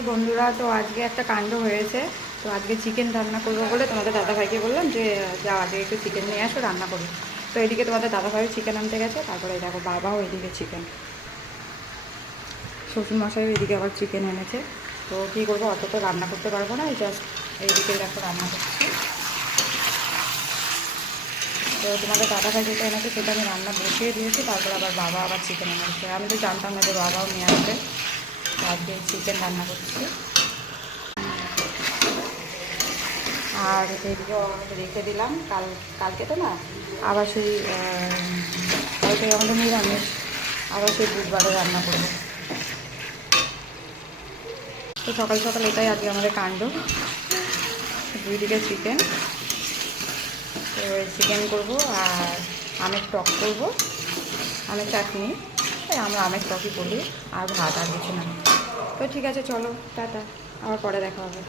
সকাল বন্ধুরা। তো আজকে একটা কাণ্ড হয়েছে। তো আজকে চিকেন রান্না করবো বলে তোমাদের দাদাভাইকে বললাম যে যা আজকে একটু চিকেন নিয়ে আসো, রান্না করি। তো এদিকে তোমাদের দাদাভাই চিকেন আনতে গেছে, তারপরে দেখো বাবাও এদিকে চিকেন, শ্বশুরমশাইও এদিকে আবার চিকেন এনেছে। তো কী করবো, অত তো রান্না করতে পারবো না, জাস্ট এইদিকে দেখো রান্না করছি। তো তোমাদের দাদাভাই যেটা এনেছে সেটা আমি রান্না বসিয়ে দিয়েছি, তারপর আবার বাবা আবার চিকেন এনেছে। আমি তো জানতাম না যে বাবাও নিয়ে আসবে। তো আজকে চিকেন রান্না করছি। আর এদিকেও রেখে দিলাম, কালকে তো না, আবার সেই কালকে আমাদের নিরামিষ, আবার সেই বুধবারে রান্না করবো। তো সকাল সকাল এটাই আজকে আমাদের কাণ্ড, দুই দিকে চিকেন। তো চিকেন করবো আর আমের টক করবো, আমের চাটনি, আমরা আমের টকই বলি, আর ভাত আর কিছু না। তো ঠিক আছে, চলো টাটা, আবার পরে দেখা হবে।